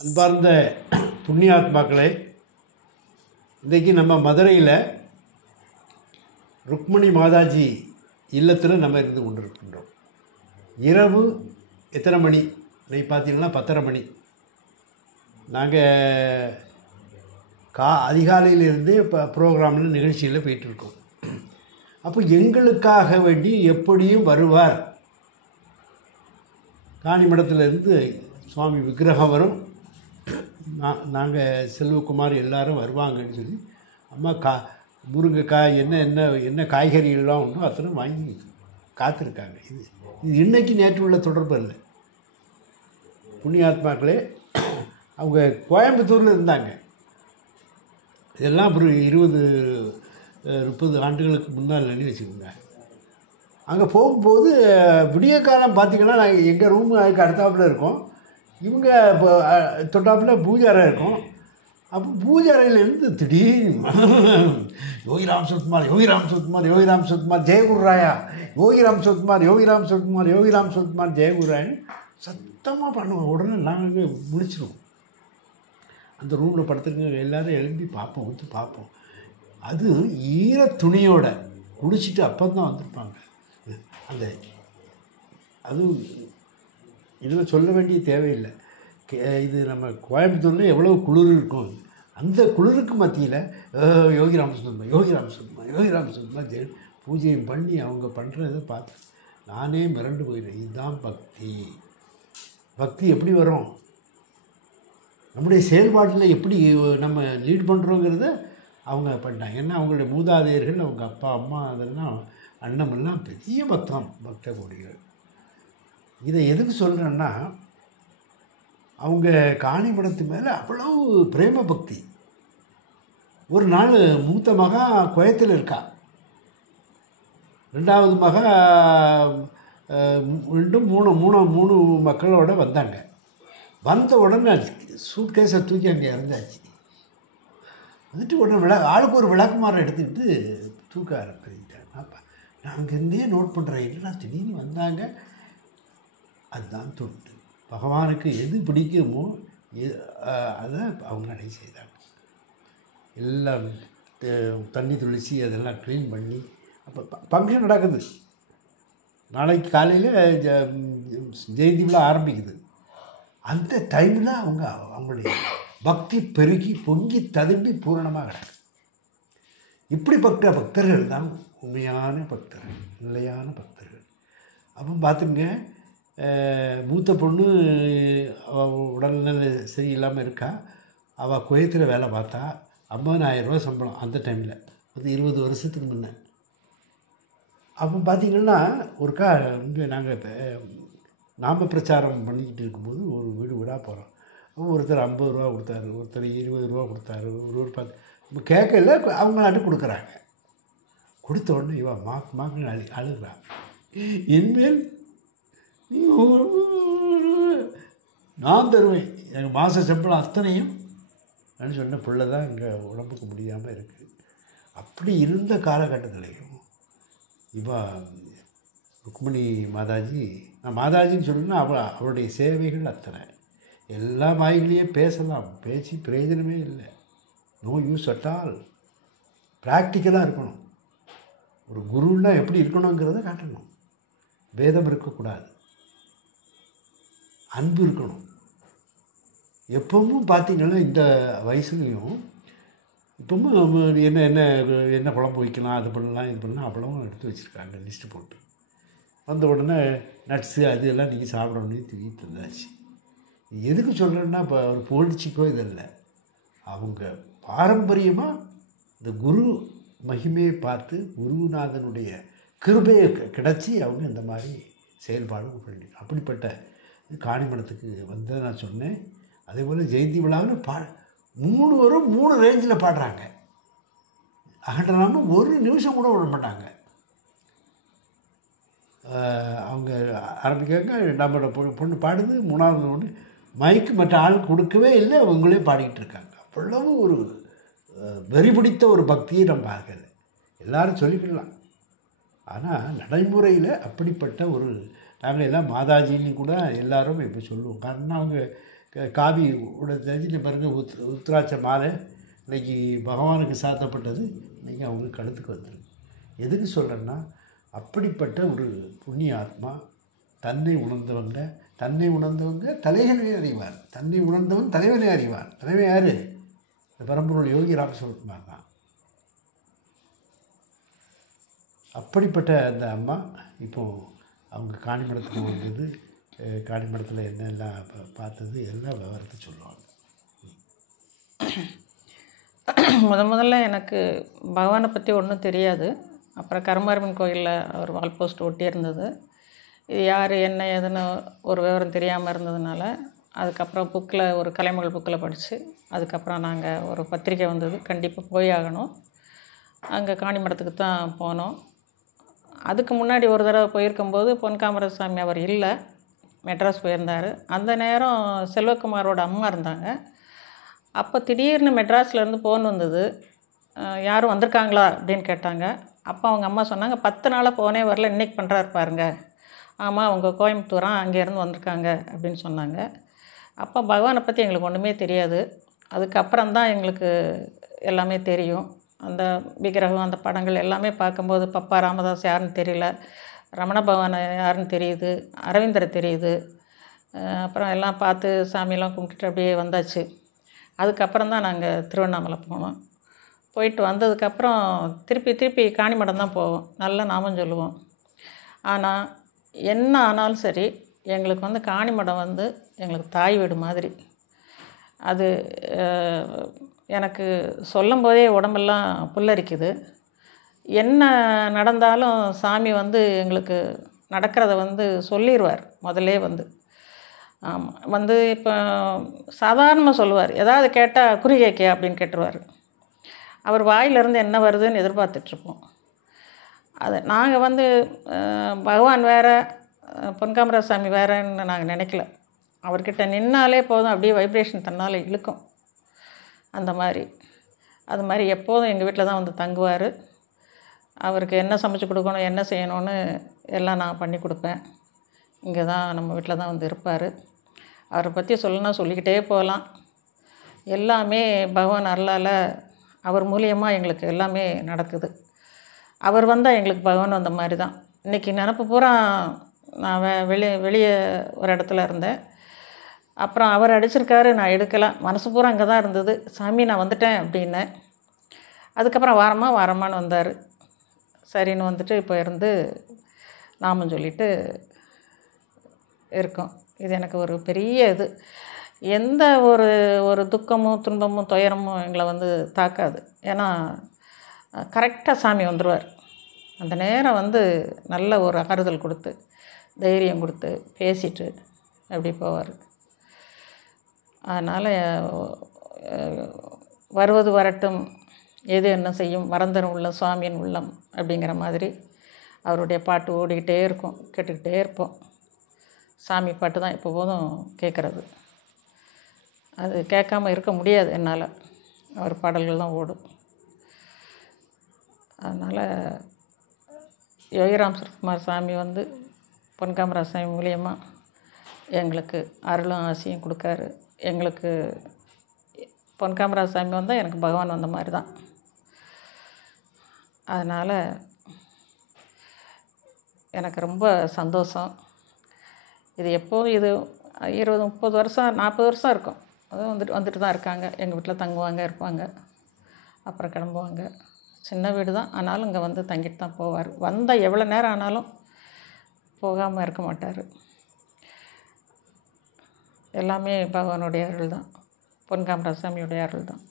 அன்பார்ந்த புண்ணியாத்மாக்களே, இன்றைக்கி நம்ம மதுரையில் ருக்மணி மாதாஜி இல்லத்தில் நம்ம இருந்து கொண்டிருக்கின்றோம். இரவு எத்தனை மணி பார்த்தீங்கன்னா 10:30 மணி. நாங்கள் அதிகாலையிலிருந்து இப்போ ப்ரோக்ராமில் நிகழ்ச்சியில் போயிட்டுருக்கோம். அப்போ எங்களுக்காக வேண்டி எப்படியும் வருவார். காணிமடத்திலிருந்து சுவாமி விக்கிரகம் வரும். நாங்கள் செல்வகுமார் எல்லோரும் வருவாங்கன்னு சொல்லி அம்மா முருங்கைக்காய் என்ன காய்கறிகள்லாம் உண்டோ அத்தனை வாங்கி காத்திருக்காங்க. இது இன்றைக்கி நேற்று உள்ள தொடர்பு இல்லை. புண்ணியாத்மாக்களே, அவங்க கோயம்புத்தூரில் இருந்தாங்க. இதெல்லாம் ஒரு 20-30 ஆண்டுகளுக்கு முன்னால் நினைவு வச்சுக்கோங்க. அங்கே போகும்போது விடிய காலம் பார்த்திங்கன்னா நாங்கள் எங்கள் ரூமு அதுக்கு அடுத்தாப்பில் இருக்கோம். இவங்க இப்போ தொட்டாப்பில் பூஜை இருக்கும். அப்போ பூஜை அறையிலேருந்து திடீர்னு யோகிராம் சுத்குமார், யோகிராம் சுத்குமார், யோகிராம் சுத்குமார், ஜெயகுருராயா, யோகிராம் சுத்குமார், யோகிராம் சுத்குமார், யோகிராம் சுத்குமார், ஜெயகுருராயன்னு சத்தமாக பண்ணுவோம். உடனே நாங்கள் முடிச்சிடுவோம். அந்த ரூமில் படுத்துருங்க எல்லோரும் எழும்பி பார்ப்போம், ஊற்றி பார்ப்போம். அது ஈர துணியோட குடிச்சிட்டு அப்போ தான் வந்திருப்பாங்க. அந்த அது இதில் சொல்ல வேண்டிய தேவையில்லை. இது நம்ம கோயம்புத்தூரில் எவ்வளோ குளிர் இருக்கும். அந்த குளிருக்கு மத்தியில் யோகிராம் சுத்குமார், யோகிராம் சுத்குமார், யோகிராம் சுத்குமார் பூஜையும் பண்ணி அவங்க பண்ணுறதை பார்த்து நானே மிரண்டு போயிடுறேன். இதுதான் பக்தி. பக்தி எப்படி வரும்? நம்முடைய செயல்பாட்டில் எப்படி நம்ம லீட் பண்ணுறோங்கிறத அவங்க பண்ணிட்டாங்க. ஏன்னா அவங்களுடைய மூதாதையர்கள், அவங்க அப்பா அம்மா அதெல்லாம் அண்ணமெல்லாம் பெரிய பக்த கோடிகள். இதை எதுக்கு சொல்கிறேன்னா, அவங்க காணிமடத்து மேலே அவ்வளவு பிரேம பக்தி. ஒரு நாள் மூத்த மகா குயத்தில் இருக்கா, 2வது மகா 2-3 மக்களோடு வந்தாங்க. வந்த உடனே சூட்கேஸை தூக்கி அங்கே இறந்தாச்சு. வந்துட்டு உடனே ஆளுக்கு ஒரு விளக்குமாரை எடுத்துக்கிட்டு தூக்க ஆரம்பிச்சிட்டாங்க. நான் அங்கேருந்தே நோட் பண்ணுறேன், என்னடா திடீர்னு வந்தாங்க. அதுதான் தொண்டு. பகவானுக்கு எது பிடிக்குமோ அதை அவங்க நடை செய்தாங்க. எல்லாம் தண்ணி தெளித்து அதெல்லாம் க்ளீன் பண்ணி அப்போ ஃபங்க்ஷன் நடக்குது. நாளைக்கு காலையில் ஜெயந்தி விழா ஆரம்பிக்குது. அந்த டைமில் அவங்களுடைய பக்தி பெருகி பொங்கி ததும்பி பூரணமாக கிடக்கு. இப்படிப்பட்ட பக்தர்கள் தான் உண்மையான பக்தர்கள், நிலையான பக்தர்கள். அப்போ பார்த்துங்க, மூத்த பொண்ணு உடல்நிலை சரியில்லாமல் இருக்கா. அவள் குவைத்தில் வேலை பார்த்தா. 50,000 ரூபா சம்பளம் அந்த டைமில், அது 20 வருஷத்துக்கு முன்னே. அப்போ பார்த்திங்கன்னா ஒருக்கா இங்கே நாங்கள் இப்போ நாம பிரச்சாரம் பண்ணிக்கிட்டு இருக்கும்போது ஒரு வீடாக போகிறோம். ஒருத்தர் 50 ரூபா கொடுத்தாரு, ஒருத்தர் 20 ரூபா கொடுத்தாரு, ஒரு 10 கேட்கல. அவங்க நாட்டு கொடுக்குறாங்க. கொடுத்த உடனே இவன் மாக்குன்னு அழுகிறான். என்மேல் நான் தருவேன், எனக்கு மாத சம்பளம் அத்தனையும் நான் சொன்ன பிள்ளை தான் இங்கே உடம்புக்கு முடியாமல் இருக்குது. அப்படி இருந்த காலகட்டத்திலையும் ருக்மணி மாதாஜி, நான் மாதாஜின்னு சொல்லணுன்னா அவளுடைய சேவைகள் அத்தனை. எல்லா வாயிலையும் பேசலாம், பேச்சு பிரயோஜனமே இல்லை. No use at all. ப்ராக்டிக்கலாக இருக்கணும். ஒரு குருன்னா எப்படி இருக்கணுங்கிறத காட்டணும். வேதம் இருக்கக்கூடாது, அன்பு இருக்கணும். எப்பவும் பார்த்திங்கன்னா இந்த வயசுலேயும் இப்பவும் என்ன குழம்பு வைக்கலாம், அது பண்ணலாம், இது பண்ணலாம், அவ்வளவும் எடுத்து வச்சுருக்காங்க லிஸ்ட்டு போட்டு. வந்த உடனே நட்ஸு அது எல்லாம் நீங்கள் சாப்பிடணுன்னு தூக்கி தந்தாச்சு. எதுக்கு சொல்கிறேன்னா, இப்போ ஒரு புகழ்ச்சிக்கோ இதல்ல. அவங்க பாரம்பரியமாக இந்த குரு மகிமையை பார்த்து குருநாதனுடைய கிருபையை கிடச்சி அவங்க இந்த மாதிரி செயல்பாடு பண்ணி அப்படிப்பட்ட காணிமடத்துக்கு வந்து நான் சொன்னேன். அதே போல் ஜெயந்தி விழாவில் 3 வரும் 3 ரேஞ்சில் பாடுறாங்க. அகண்டராமல் ஒரு நிமிஷம் கூட விட மாட்டாங்க. அவங்க ஆரம்பிக்காங்க, நம்மளோட பொண்ணு பாடுது. 3வது ஒன்று மைக்கு மற்ற ஆள் கொடுக்கவே இல்லை, அவங்களே பாடிக்கிட்டு இருக்காங்க. அவ்வளவு ஒரு வெறி பிடித்த ஒரு பக்தியை நம்ம பார்க்கல. எல்லோரும் சொல்லிக்கலாம். ஆனால் நடைமுறையில் அப்படிப்பட்ட ஒரு நாங்கள் எல்லாம் மாதாஜின்னு கூட எல்லோரும் இப்போ சொல்லுவோம். காரணம் அவங்க காவி தெரிஞ்சில் பாருங்கள் உத்ராட்ச மாலை இன்றைக்கி பகவானுக்கு சாத்தப்பட்டது இன்றைக்கி அவங்க கழுத்துக்கு வந்துடும். எதுக்கு சொல்கிறேன்னா, அப்படிப்பட்ட ஒரு புண்ணிய ஆத்மா, தன்னை உணர்ந்தவங்க தலைவனை அறிவார். தன்னை உணர்ந்தவன் தலைவனை அறிவார். தலைவன் யார்? இந்த பரம்பொருள் யோகி ராமசுவாமி தான். அப்படிப்பட்ட அந்த அம்மா இப்போது அவங்க காணிமடத்துக்கு வந்தது, காணிமடத்தில் என்னெல்லாம் பார்த்தது எல்லாம் விவரத்தை சொல்லுவாங்க. முதல்ல எனக்கு பகவானை பற்றி ஒன்றும் தெரியாது. அப்புறம் கருமாரியம்மன் கோயிலில் ஒரு வால் போஸ்ட் ஒட்டி இருந்தது. இது யார் என்ன ஏதுன்னு ஒரு விவரம் தெரியாமல் இருந்ததுனால அதுக்கப்புறம் ஒரு கலைமகள் புக்கில் படித்து அதுக்கப்புறம் நாங்கள் ஒரு பத்திரிக்கை வந்தது, கண்டிப்பாக போய் ஆகணும். அங்கே காணிமடத்துக்கு தான் போனோம். அதுக்கு முன்னாடி ஒரு தடவை போயிருக்கும்போது பொன்காமராசாமி அவர் இல்லை, மெட்ராஸ் போயிருந்தார். அந்த நேரம் செல்வகுமாரோட அம்மா இருந்தாங்க. அப்போ திடீர்னு மெட்ராஸ்லேருந்து ஃபோன் வந்தது, யாரும் வந்திருக்காங்களா அப்படின்னு கேட்டாங்க. அப்போ அவங்க அம்மா சொன்னாங்க, 10 நாளாக ஃபோனே வரல, இன்றைக்கி பண்ணுறாரு பாருங்க. ஆமாம், அவங்க கோயம்புத்தூரா, அங்கேருந்து வந்திருக்காங்க அப்படின்னு சொன்னாங்க. அப்போ பகவானை பற்றி எங்களுக்கு ஒன்றுமே தெரியாது. அதுக்கப்புறம் தான் எங்களுக்கு எல்லாமே தெரியும். அந்த விக்கிரகம், அந்த படங்கள் எல்லாமே பார்க்கும்போது பப்பா ராமதாஸ் யாருன்னு தெரியல, ரமண பகவான் யாருன்னு தெரியுது, அரவிந்தரை தெரியுது. அப்புறம் எல்லாம் பார்த்து சாமியெல்லாம் கும்பிட்டுட்டு அப்படியே வந்தாச்சு. அதுக்கப்புறம் தான் நாங்கள் திருவண்ணாமலை போனோம். போயிட்டு வந்ததுக்கப்புறம் திருப்பி காணிமடம் தான் போவோம், நல்ல நாமம் சொல்லுவோம். ஆனால் என்ன ஆனாலும் சரி, எங்களுக்கு வந்து காணிமடம் வந்து எங்களுக்கு தாய் வீடு மாதிரி. அது எனக்கு சொல்லும் போதே உடம்பெல்லாம் புல்லரிக்குது. என்ன நடந்தாலும் சாமி வந்து எங்களுக்கு நடக்கிறத வந்து சொல்லிடுவார் முதல்லே வந்து. ஆமாம், வந்து இப்போ சாதாரணமாக சொல்லுவார், ஏதாவது கேட்டால் குறி கேட்க அப்படின்னு கேட்டுருவார். அவர் வாயிலிருந்து என்ன வருதுன்னு எதிர்பார்த்துட்ருப்போம். அது நாங்கள் வந்து பகவான் வேறு, பொன்காமராசாமி வேறுன்னு நாங்கள் நினைக்கல. அவர்கிட்ட நின்னாலே போதும், அப்படியே வைப்ரேஷன் தன்னால் இழுக்கும். அந்த மாதிரி அது மாதிரி எப்போதும் எங்கள் வீட்டில் தான் வந்து தங்குவார். அவருக்கு என்ன சமைச்சு கொடுக்கணும், என்ன செய்யணும்னு எல்லாம் நான் பண்ணி கொடுப்பேன். இங்கே தான் நம்ம வீட்டில் தான் வந்து இருப்பார். அவரை பற்றி சொல்லணும்னா சொல்லிக்கிட்டே போகலாம். எல்லாமே பகவான் அருளால் அவர் மூலியமாக எங்களுக்கு எல்லாமே நடக்குது. அவர் வந்தால் எங்களுக்கு பகவான் வந்த மாதிரி தான். இன்றைக்கி நினப்பு பூரா நான் வெளியே ஒரு இடத்துல இருந்தேன். அப்புறம் அவர் அடிச்சிருக்காரு, நான் எடுக்கலாம். மனசு பூரா அங்கே தான் இருந்தது. சாமி நான் வந்துட்டேன் அப்படின்னேன். அதுக்கப்புறம் வாரமான்னு வந்தார். சரின்னு வந்துட்டு இப்போ இருந்து நாமம் சொல்லிட்டு இருக்கோம். இது எனக்கு ஒரு பெரிய இது. எந்த ஒரு துக்கமும் துன்பமும் துயரமும் எங்களை வந்து தாக்காது. ஏன்னா கரெக்டாக சாமி வந்துடுவார். அந்த நேரம் வந்து நல்ல ஒரு ஆறுதல் கொடுத்து, தைரியம் கொடுத்து, பேசிட்டு அப்படி போவார். அதனால் வருவது வரட்டும், எது என்ன செய்யும், மறந்தரும் உள்ளம் சுவாமியின் உள்ளம் அப்படிங்கிற மாதிரி அவருடைய பாட்டு ஓடிக்கிட்டே இருக்கும், கேட்டுக்கிட்டே இருப்போம். சாமி பாட்டு தான் இப்போ போதும் கேட்குறது. அது கேட்காம இருக்க முடியாது என்னால். அவர் பாடல்கள் தான் ஓடும். அதனால் யோகிராம் சுரத்குமார் சாமி வந்து பொன்காமராசாமி மூலியமாக எங்களுக்கு அருளும் ஆசையும் கொடுக்காரு. எங்களுக்கு பொன்காமராசாமி வந்தால் எனக்கு பகவான் வந்த மாதிரி தான். அதனால் எனக்கு ரொம்ப சந்தோஷம். இது எப்போது இது 20, 30 வருஷம், 40 வருஷம் இருக்கும். அதுவும் வந்துட்டு தான் இருக்காங்க. எங்கள் வீட்டில் தங்குவாங்க, இருப்பாங்க, அப்புறம் கிளம்புவாங்க. சின்ன வீடு தான், ஆனாலும் இங்கே வந்து தங்கிட்டு தான் போவார். வந்தால் எவ்வளோ நேரம் ஆனாலும் போகாமல் இருக்க மாட்டார். எல்லாமே பகவானுடைய அருள் தான், பொன்காமராசாமியுடைய அருள் தான்.